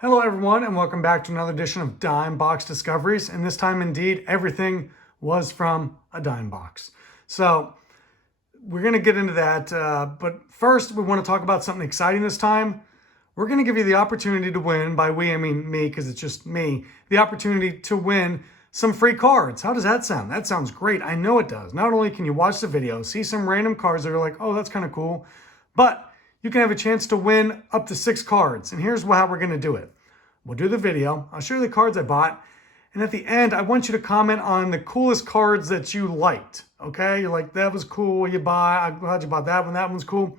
Hello everyone and welcome back to another edition of Dime Box Discoveries, and this time indeed everything was from a dime box. So we're going to get into that, but first we want to talk about something exciting this time. We're going to give you the opportunity to win, by we I mean me because it's just me, the opportunity to win some free cards. How does that sound? That sounds great. I know it does. Not only can you watch the video, see some random cards that are like, oh, that's kind of cool, but you can have a chance to win up to 6 cards. And here's how we're going to do it. We'll do the video. I'll show you the cards I bought. And at the end, I want you to comment on the coolest cards that you liked. Okay? You're like, that was cool. I'm glad you bought that one. That one's cool.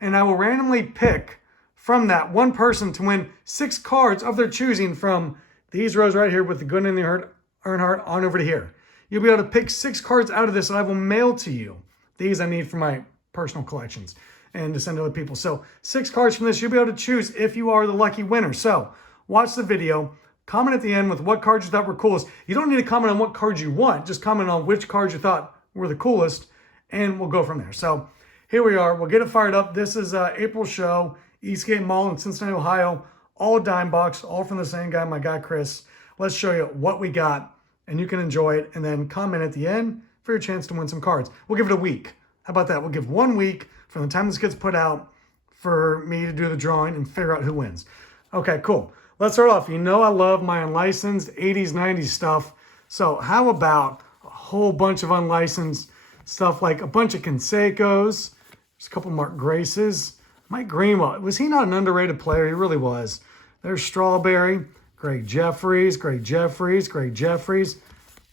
And I will randomly pick from that one person to win 6 cards of their choosing from these rows right here with the Good and the Earnhardt on over to here. You'll be able to pick 6 cards out of this and I will mail to you. These I need for my personal collections and to send to other people. So 6 cards from this, you'll be able to choose if you are the lucky winner. So watch the video, comment at the end with what cards you thought were coolest. You don't need to comment on what cards you want, just comment on which cards you thought were the coolest, and we'll go from there. So here we are, we'll get it fired up. This is April's show, Eastgate Mall in Cincinnati, Ohio, all dime box, all from the same guy, my guy Chris. Let's show you what we got, and you can enjoy it, and then comment at the end for your chance to win some cards. We'll give it a week. How about that? We'll give 1 week from the time this gets put out for me to do the drawing and figure out who wins. Okay, cool. Let's start off. You know I love my unlicensed 80s, 90s stuff. So how about a whole bunch of unlicensed stuff, like a bunch of Canseco's, there's a couple Mark Graces. Mike Greenwell, was he not an underrated player? He really was. There's Strawberry, Greg Jeffries,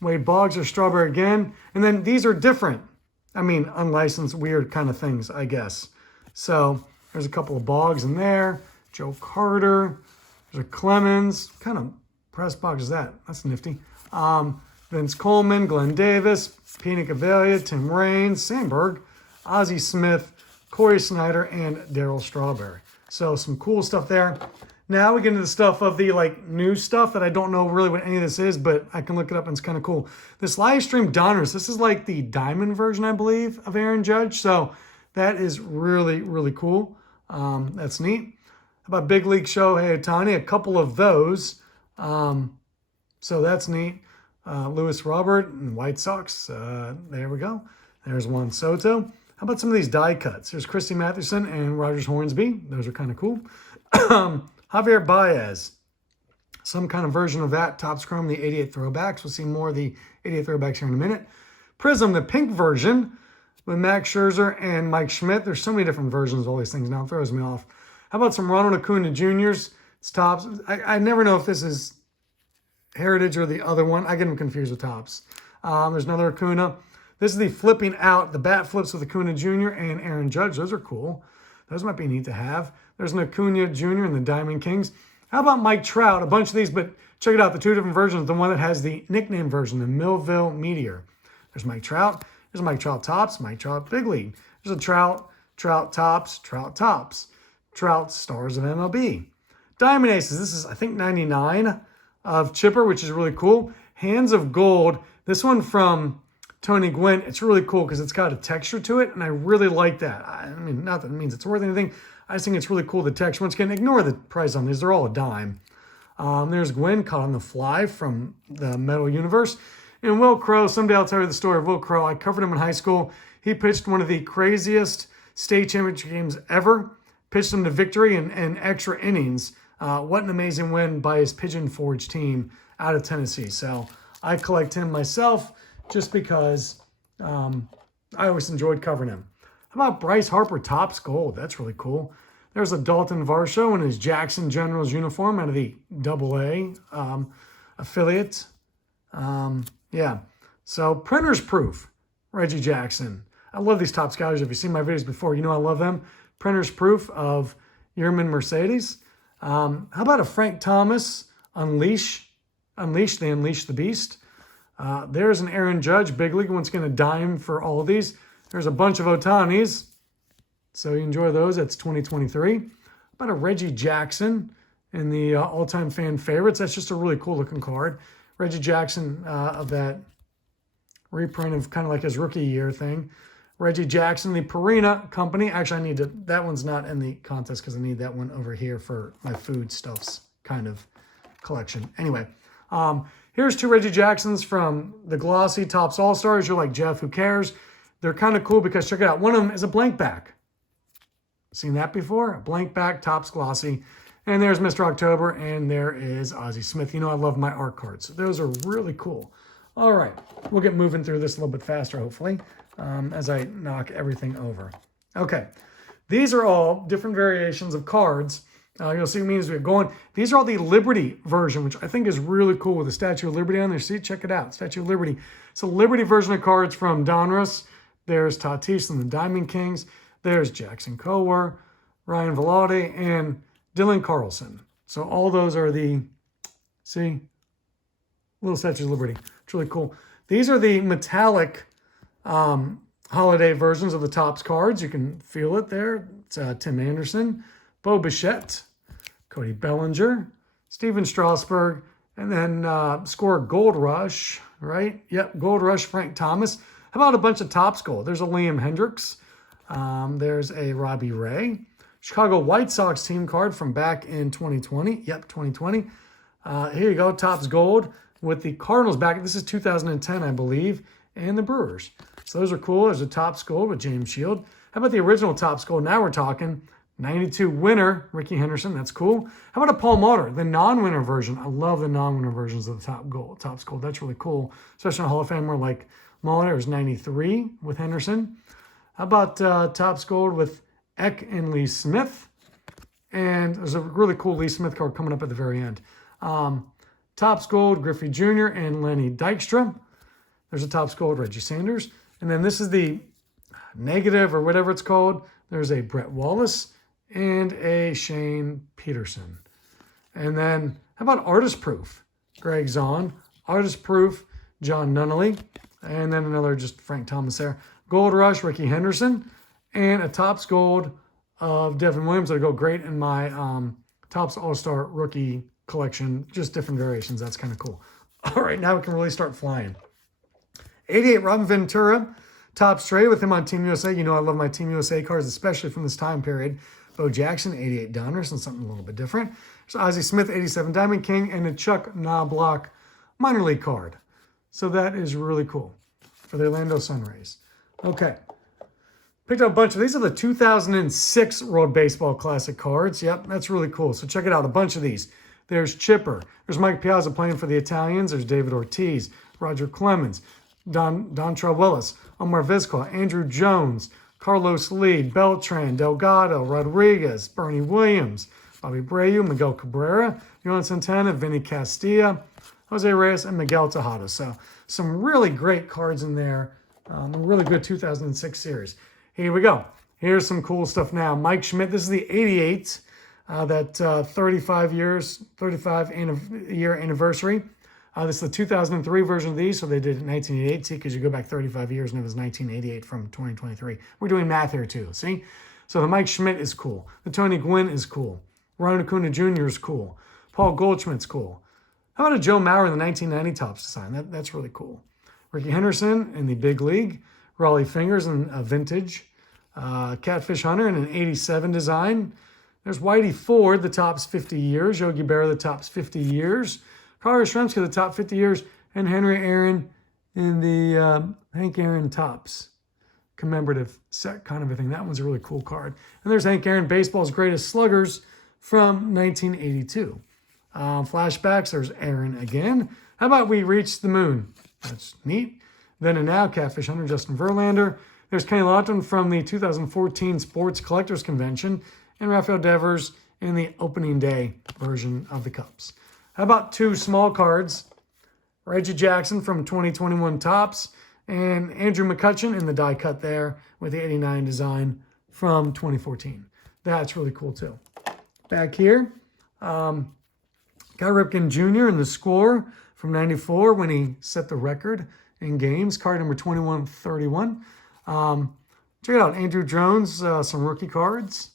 Wade Boggs, or Strawberry again. And then these are different. I mean, unlicensed, weird kind of things, I guess. So there's a couple of Boggs in there. Joe Carter. There's a Clemens. What kind of press box is that? That's nifty. Vince Coleman, Glenn Davis, Pina Cavalier, Tim Raines, Sandberg, Ozzie Smith, Corey Snyder, and Darryl Strawberry. So some cool stuff there. Now we get into the stuff of the new stuff that I don't know really what any of this is, but I can look it up and it's kind of cool. This live stream Donruss, this is like the diamond version, I believe, of Aaron Judge. So that is really, really cool. That's neat. How about Big League Shohei Ohtani? A couple of those. So that's neat. Lewis Robert and White Sox. There we go. There's Juan Soto. How about some of these die cuts? There's Christy Mathewson and Rogers Hornsby. Those are kind of cool. Javier Baez. Some kind of version of that. Topps Chrome, the 88 throwbacks. We'll see more of the 88 throwbacks here in a minute. Prism, the pink version with Max Scherzer and Mike Schmidt. There's so many different versions of all these things now. It throws me off. How about some Ronald Acuna Jr.'s? It's Topps. I never know if this is Heritage or the other one. I get them confused with Topps. There's another Acuna. This is the flipping out, the bat flips with Acuna Jr. and Aaron Judge. Those are cool. Those might be neat to have. There's an Acuna Jr. and the Diamond Kings. How about Mike Trout? A bunch of these, but check it out. The 2 different versions. The one that has the nickname version, the Millville Meteor. There's Mike Trout. There's a Mike Trout Topps, Mike Trout Big League. There's a Trout Topps, Trout Stars of MLB. Diamond Aces, this is I think 99 of Chipper, which is really cool. Hands of Gold, this one from Tony Gwynn, it's really cool because it's got a texture to it, and I really like that. I mean, not that it means it's worth anything. I just think it's really cool, the texture. Once again, ignore the price on these. They're all a dime. There's Gwynn caught on the fly from the Metal Universe. And Will Crow, someday I'll tell you the story of Will Crow. I covered him in high school. He pitched one of the craziest state championship games ever. Pitched them to victory and extra innings. What an amazing win by his Pigeon Forge team out of Tennessee. So I collect him myself just because I always enjoyed covering him. How about Bryce Harper Topps Gold? That's really cool. There's a Dalton Varsho in his Jackson Generals uniform out of the AA affiliate. Yeah. So Printer's Proof, Reggie Jackson. I love these Topps guys. If you've seen my videos before, you know I love them. Printer's Proof of Yerman Mercedes. How about a Frank Thomas Unleash? They Unleash the Beast. There's an Aaron Judge Big League. Once again, a dime for all of these. There's a bunch of Otanis. So you enjoy those. That's 2023. How about a Reggie Jackson in the all-time fan favorites. That's just a really cool looking card. Reggie Jackson of that reprint of kind of like his rookie year thing. Reggie Jackson, the Purina Company. Actually, I need to, that one's not in the contest because I need that one over here for my food stuffs kind of collection. Anyway, here's 2 Reggie Jacksons from the glossy Topps All-Stars. You're like, Jeff, who cares? They're kind of cool because check it out. One of them is a blank back. Seen that before? A blank back, Topps glossy. And there's Mr. October, and there is Ozzie Smith. You know I love my art cards. Those are really cool. All right, we'll get moving through this a little bit faster, hopefully, as I knock everything over. Okay, these are all different variations of cards. You'll see what it means as we get going. These are all the Liberty version, which I think is really cool with the Statue of Liberty on there. See, check it out, Statue of Liberty. It's a Liberty version of cards from Donruss. There's Tatis and the Diamond Kings. There's Jackson Kowar, Ryan Velarde, and Dylan Carlson. So all those are the, see, little Statues of Liberty. It's really cool. These are the metallic holiday versions of the Topps cards. You can feel it there. It's Tim Anderson, Bo Bichette, Cody Bellinger, Steven Strasburg, and then score Gold Rush, right? Yep, Gold Rush, Frank Thomas. How about a bunch of Topps gold? There's a Liam Hendricks. There's a Robbie Ray. Chicago White Sox team card from back in 2020. Yep, 2020. Here you go, Topps gold with the Cardinals back. This is 2010, I believe, and the Brewers. So those are cool. There's a Topps gold with James Shield. How about the original Topps gold? Now we're talking 92 winner, Ricky Henderson. That's cool. How about a Paul Molitor, the non-winner version? I love the non-winner versions of the Topps gold. That's really cool, especially in a Hall of Famer like Molitor is 93 with Henderson. How about Topps gold with Eck and Lee Smith? And there's a really cool Lee Smith card coming up at the very end. Topps gold, Griffey Jr. and Lenny Dykstra. There's a Topps gold, Reggie Sanders. And then this is the negative or whatever it's called. There's a Brett Wallace and a Shane Peterson. And then how about Artist Proof? Greg Zahn. Artist Proof, John Nunnally. And then another just Frank Thomas there. Gold Rush, Ricky Henderson. And a Topps gold of Devin Williams that'll go great in my Topps All-Star rookie collection. Just different variations. That's kind of cool. All right, now we can really start flying. 88 Robin Ventura, Topps trade with him on Team USA. You know I love my Team USA cards, especially from this time period. Bo Jackson, 88 Donruss, and something a little bit different. There's Ozzie Smith, 87 Diamond King, and a Chuck Knobloch minor league card. So that is really cool for the Orlando Sunrays. Okay. Picked up a bunch of these. Are the 2006 World Baseball Classic cards. Yep, that's really cool. So check it out. A bunch of these. There's Chipper. There's Mike Piazza playing for the Italians. There's David Ortiz, Roger Clemens, Dontrell Willis, Omar Vizquel, Andrew Jones, Carlos Lee, Beltran, Delgado, Rodriguez, Bernie Williams, Bobby Abreu, Miguel Cabrera, Yohan Santana, Vinny Castilla, Jose Reyes, and Miguel Tejada. So some really great cards in there. A really good 2006 series. Here we go. Here's some cool stuff now. Mike Schmidt, this is the 88, that 35 year anniversary. This is the 2003 version of these, so they did it in 1988, see, because you go back 35 years and it was 1988 from 2023. We're doing math here too, see? So the Mike Schmidt is cool. The Tony Gwynn is cool. Ron Acuna Jr. is cool. Paul Goldschmidt's cool. How about a Joe Mauer in the 1990 Topps design? That's really cool. Ricky Henderson in the big league. Raleigh Fingers in a vintage. Catfish Hunter in an 87 design. There's Whitey Ford, the Topps 50 years. Yogi Berra, the Topps 50 years. Carter Yastrzemski, the top 50 years. And Henry Aaron in the Hank Aaron Topps commemorative set kind of a thing. That one's a really cool card. And there's Hank Aaron, baseball's greatest sluggers from 1982. Flashbacks, there's Aaron again. How about we reach the moon? That's neat. Then and now, Catfish Hunter, Justin Verlander. There's Kenny Lawton from the 2014 Sports Collectors Convention. And Rafael Devers in the opening day version of the Cubs. How about two small cards? Reggie Jackson from 2021 Topps. And Andrew McCutchen in the die cut there with the 89 design from 2014. That's really cool too. Back here, Cal Ripken Jr. in the score from 94 when he set the record in games. Card number 2131. Check it out. Andrew Jones, some rookie cards.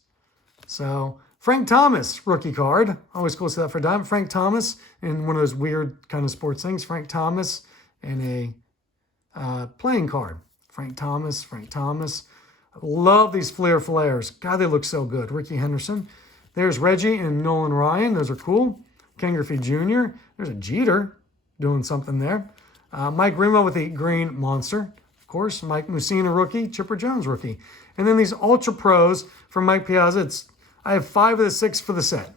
So Frank Thomas, rookie card. Always cool to see that for a dime. Frank Thomas in one of those weird kind of sports things. Frank Thomas in a playing card. Frank Thomas. I love these Flair Flares. God, they look so good. Ricky Henderson. There's Reggie and Nolan Ryan. Those are cool. Ken Griffey Jr. There's a Jeter doing something there. Mike Remo with the Green Monster. Of course, Mike Mussina rookie, Chipper Jones rookie. And then these Ultra Pros from Mike Piazza. I have 5 of the 6 for the set.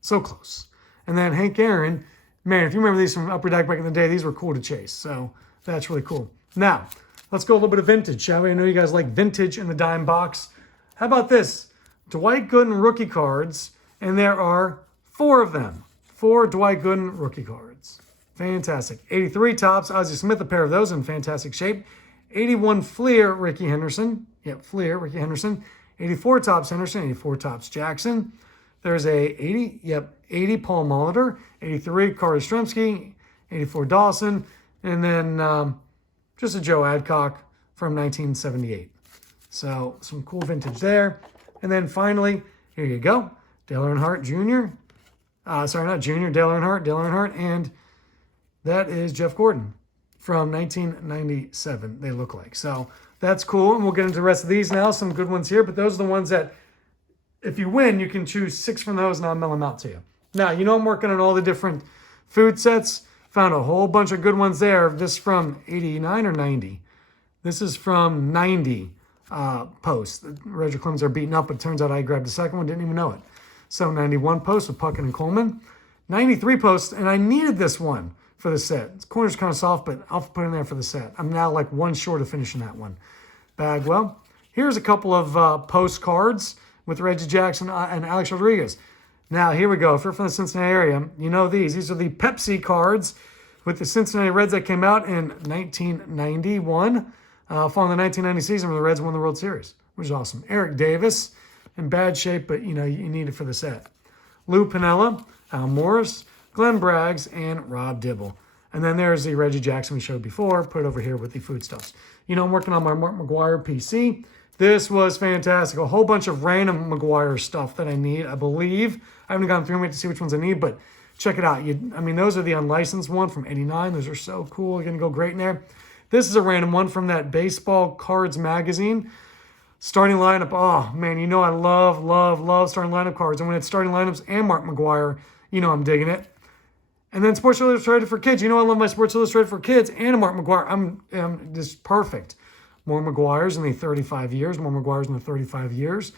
So close. And then Hank Aaron. Man, if you remember these from Upper Deck back in the day, these were cool to chase. So that's really cool. Now, let's go a little bit of vintage, shall we? I know you guys like vintage in the dime box. How about this? Dwight Gooden rookie cards. And there are 4 of them. 4 Dwight Gooden rookie cards. Fantastic. 83 tops, Ozzie Smith, a pair of those in fantastic shape. 81 Fleer, Ricky Henderson. Yep, Fleer, Ricky Henderson. 84 tops Henderson, 84 tops Jackson. There's a 80 Paul Molitor. 83 Carter Stremski. 84 Dawson. And then just a Joe Adcock from 1978. So some cool vintage there. And then finally, here you go. Dale Earnhardt Jr. Sorry, not Jr. Dale Earnhardt. And that is Jeff Gordon from 1997, they look like. So that's cool, and we'll get into the rest of these now. Some good ones here, but those are the ones that, if you win, you can choose 6 from those, and I'll mail them out to you. Now, you know I'm working on all the different food sets. Found a whole bunch of good ones there. This from 89 or 90? This is from 90 post. Roger Clemens are beaten up, but it turns out I grabbed the second one, didn't even know it. So 91 post with Puckett and Coleman. 93 post, and I needed this one for the set. Its corner's kind of soft, but I'll put it in there for the set. I'm now like 1 short of finishing that one. Bagwell. Here's a couple of postcards with Reggie Jackson and Alex Rodriguez. Now, here we go. If you're from the Cincinnati area, you know these. These are the Pepsi cards with the Cincinnati Reds that came out in 1991, following the 1990 season where the Reds won the World Series, which is awesome. Eric Davis, in bad shape, but, you know, you need it for the set. Lou Piniella, Al Morris, Glenn Braggs, and Rob Dibble. And then there's the Reggie Jackson we showed before, put over here with the foodstuffs. You know, I'm working on my Mark McGwire PC. This was fantastic. A whole bunch of random McGwire stuff that I need, I believe. I haven't gone through them yet to see which ones I need, but check it out. I mean, those are the unlicensed one from 89. Those are so cool. You're going to go great in there. This is a random one from that Baseball Cards magazine. Starting lineup. Oh, man, you know I love starting lineup cards. And when it's starting lineups and Mark McGwire, you know I'm digging it. And then Sports Illustrated for Kids. You know I love my Sports Illustrated for Kids and a Mark McGwire. I'm just perfect. More McGwires in the 35 years. More McGwires in the 35 years.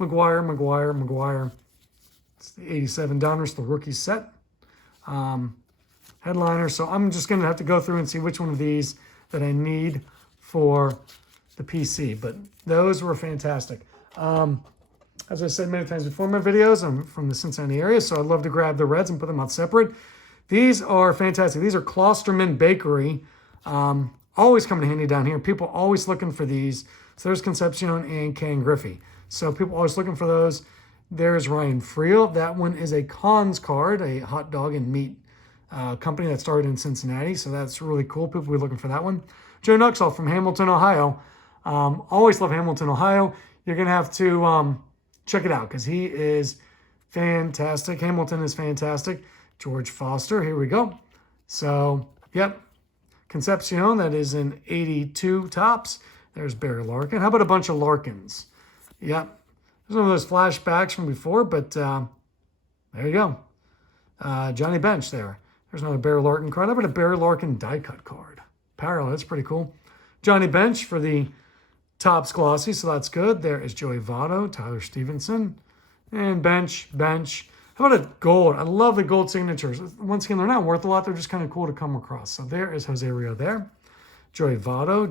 McGwire. It's the 87 Donruss, the rookie set. Headliner. So I'm just going to have to go through and see which one of these that I need for the PC. But those were fantastic. As I said many times before in my videos, I'm from the Cincinnati area, so I'd love to grab the Reds and put them out separate. These are fantastic. These are Klosterman Bakery. Always coming handy down here. People always looking for these. So there's Concepcion and Ken Griffey. So people always looking for those. There's Ryan Friel. That one is a Cons card, a hot dog and meat company that started in Cincinnati. So that's really cool. People will be looking for that one. Joe Nuxall from Hamilton, Ohio. Always love Hamilton, Ohio. You're going to have to check it out because he is fantastic. Hamilton is fantastic. George Foster, here we go. So, yep. Concepcion, that is in 82 tops. There's Barry Larkin. How about a bunch of Larkins? Yep. There's some of those flashbacks from before, but there you go. Johnny Bench there. There's another Barry Larkin card. How about a Barry Larkin die cut card? Parallel, that's pretty cool. Johnny Bench for the Topps Glossy, so that's good. There is Joey Votto, Tyler Stevenson, and Bench. How about a gold? I love the gold signatures. Once again, they're not worth a lot. They're just kind of cool to come across. So there is Jose Rio there. Joey Votto.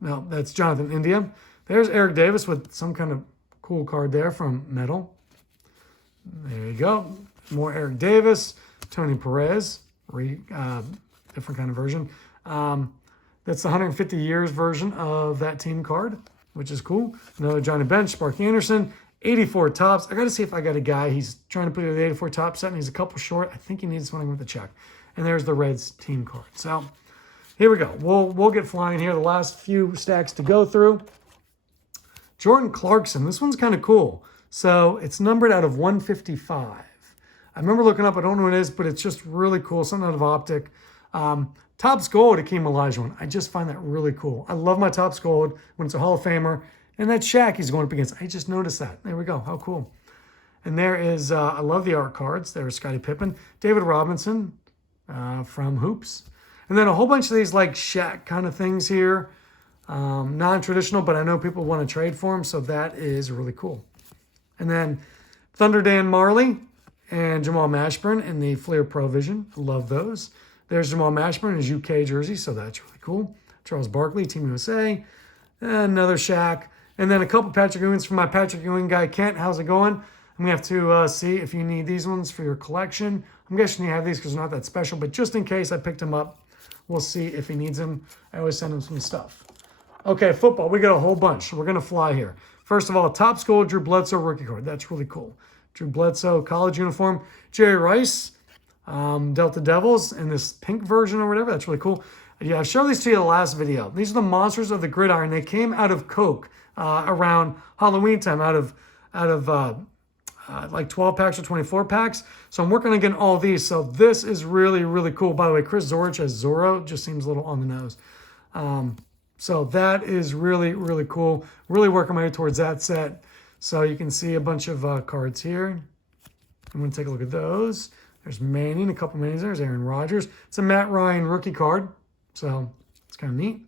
No, that's Jonathan India. There's Eric Davis with some kind of cool card there from Metal. There you go. More Eric Davis. Tony Perez. Different kind of version. That's the 150 years version of that team card, which is cool. Another Johnny Bench, Sparky Anderson, 84 tops. I got to see if I got a guy. He's trying to put the 84 top set, and he's a couple short. I think he needs something with the check. And there's the Reds team card. So here we go. We'll get flying here. The last few stacks to go through. Jordan Clarkson. This one's kind of cool. So it's numbered out of 155. I remember looking up. I don't know what it is, but it's just really cool. Something out of Optic. Topps Gold, Akeem Olajuwon. I just find that really cool. I love my Topps Gold when it's a Hall of Famer. And that Shaq he's going up against. I just noticed that. There we go. How cool. And there is, I love the art cards. There's Scottie Pippen, David Robinson from Hoops. And then a whole bunch of these like Shaq kind of things here. Non-traditional, but I know people want to trade for them, so that is really cool. And then Thunder Dan Marley and Jamal Mashburn in the Fleer Pro Vision. Love those. There's Jamal Mashburn in his UK jersey, so that's really cool. Charles Barkley, Team USA. Another Shaq. And then a couple Patrick Ewings from my Patrick Ewing guy, Kent. How's it going? I'm going to have to see if you need these ones for your collection. I'm guessing you have these because they're not that special, but just in case I picked them up, we'll see if he needs them. I always send him some stuff. Okay, football. We got a whole bunch. So we're going to fly here. First of all, top school, Drew Bledsoe rookie card. That's really cool. Drew Bledsoe, college uniform. Jerry Rice, Delta Devils in this pink version or whatever. That's really cool. Yeah, I showed these to you in the last video. These are the monsters of the gridiron. They came out of Coke around Halloween time, out of like 12 packs or 24 packs. So I'm working on getting all these. So this is really, really cool. By the way, Chris Zorich as Zorro just seems a little on the nose. So that is really, really cool. Really working my way towards that set. So you can see a bunch of cards here. I'm going to take a look at those. There's Manning, a couple Mannings there. There's Aaron Rodgers. It's a Matt Ryan rookie card. So it's kind of neat.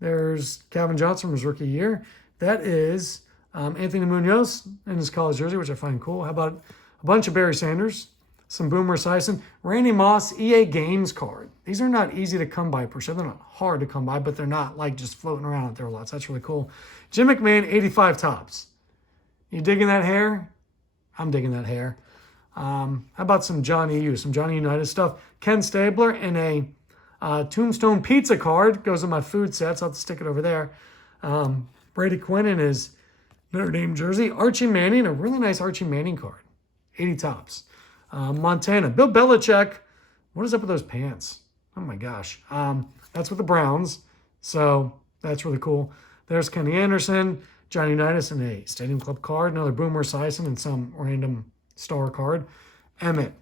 There's Calvin Johnson from his rookie year. That is Anthony Munoz in his college jersey, which I find cool. How about a bunch of Barry Sanders, some Boomer Esiason, Randy Moss EA Games card. These are not easy to come by per se. They're not hard to come by, but they're not like just floating around out there a lot. So that's really cool. Jim McMahon, 85 tops. You digging that hair? I'm digging that hair. How about some Johnny U, some Johnny Unitas stuff? Ken Stabler in a Tombstone Pizza card. Goes in my food sets. I'll have to stick it over there. Brady Quinn in his Notre Dame jersey. Archie Manning, a really nice Archie Manning card. 80 tops. Montana. Bill Belichick. What is up with those pants? Oh my gosh. That's with the Browns. So that's really cool. There's Kenny Anderson. Johnny Unitas in a Stadium Club card. Another Boomer Esiason and some random star card. Emmett.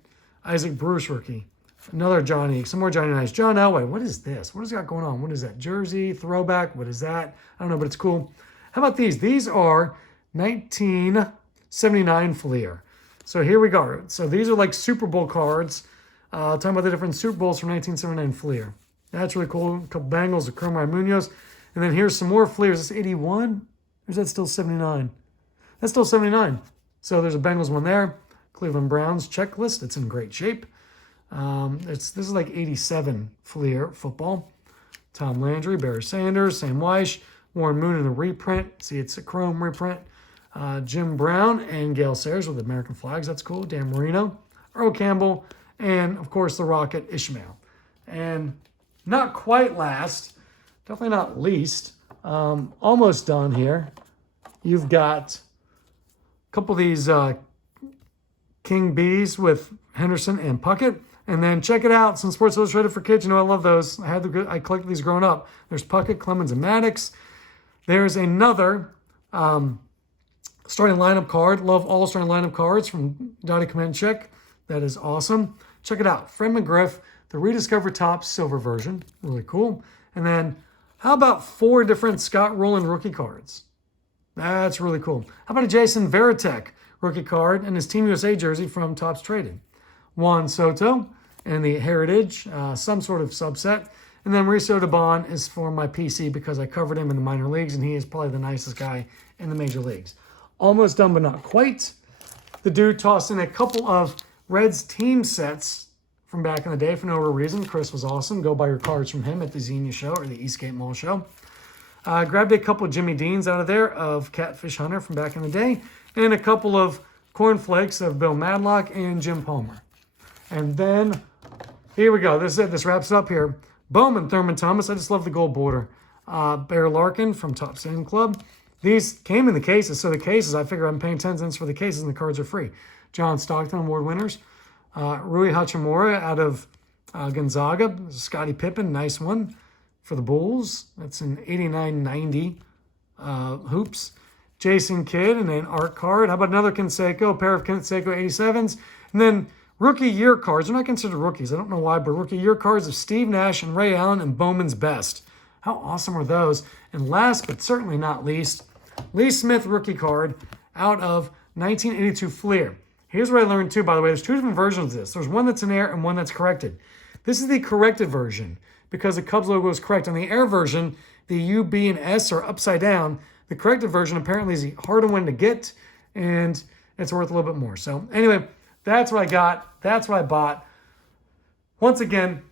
Isaac Bruce rookie. Another Johnny. Some more Johnny Unitas. John Elway. What is this? What has he got going on? What is that? Jersey? Throwback? What is that? I don't know, but it's cool. How about these? These are 1979 Fleer. So here we go. So these are like Super Bowl cards. Talking about the different Super Bowls from 1979 Fleer. That's really cool. A couple Bengals, a Kermit Munoz. And then here's some more Fleers. Is this 81? Or is that still 79? That's still 79. So there's a Bengals one there. Cleveland Browns checklist. It's in great shape. This is like 87 Fleer football. Tom Landry, Barry Sanders, Sam Weish, Warren Moon in a reprint. See, it's a chrome reprint. Jim Brown and Gale Sayers with American flags. That's cool. Dan Marino, Earl Campbell, and of course the Rocket Ishmael. And not quite last, definitely not least, almost done here. You've got a couple of these King Bees with Henderson and Puckett. And then check it out, some Sports Illustrated for kids. You know, I love those. I collected these growing up. There's Puckett, Clemens, and Maddox. There's another starting lineup card. Love all starting lineup cards from Dottie Kamenchik. That is awesome. Check it out. Fred McGriff, the Rediscover Topps silver version. Really cool. And then how about 4 different Scott Rowland rookie cards? That's really cool. How about a Jason Veritek rookie card and his Team USA jersey from Topps Trading? Juan Soto and the Heritage, some sort of subset. And then Mauricio Debon is for my PC because I covered him in the minor leagues, and he is probably the nicest guy in the major leagues. Almost done, but not quite. The dude tossed in a couple of Reds team sets from back in the day for no real reason. Chris was awesome. Go buy your cards from him at the Xenia show or the Eastgate Mall show. Grabbed a couple of Jimmy Deans out of there of Catfish Hunter from back in the day, and a couple of cornflakes of Bill Madlock and Jim Palmer. And then, here we go. This is it. This wraps it up here. Bowman, Thurman Thomas. I just love the gold border. Bear Larkin from Top Stand Club. These came in the cases. So the cases, I figure I'm paying 10 cents for the cases and the cards are free. John Stockton Award winners. Rui Hachimura out of Gonzaga. Scottie Pippen, nice one for the Bulls. That's an 89-90 hoops. Jason Kidd and an art card. How about another Canseco, a pair of Canseco 87s. And then rookie year cards. They're not considered rookies. I don't know why, but rookie year cards of Steve Nash and Ray Allen and Bowman's Best. How awesome are those? And last but certainly not least, Lee Smith rookie card out of 1982 Fleer. Here's what I learned too, by the way. There's two different versions of this. There's one that's in air and one that's corrected. This is the corrected version because the Cubs logo is correct. On the air version, the U, B, and S are upside down. The corrected version apparently is the harder one to get, and it's worth a little bit more. So anyway, that's what I got. That's what I bought. Once again,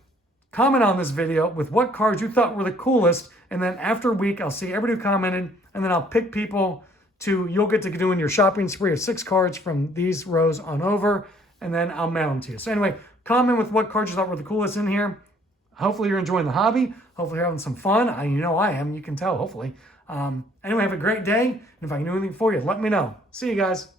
comment on this video with what cards you thought were the coolest, and then after a week, I'll see everybody who commented, and then I'll pick people you'll get to doing your shopping spree of 6 cards from these rows on over, and then I'll mail them to you. So anyway, comment with what cards you thought were the coolest in here. Hopefully you're enjoying the hobby. Hopefully you're having some fun. You know I am. You can tell, hopefully. Anyway, have a great day. And if I can do anything for you, let me know. See you guys.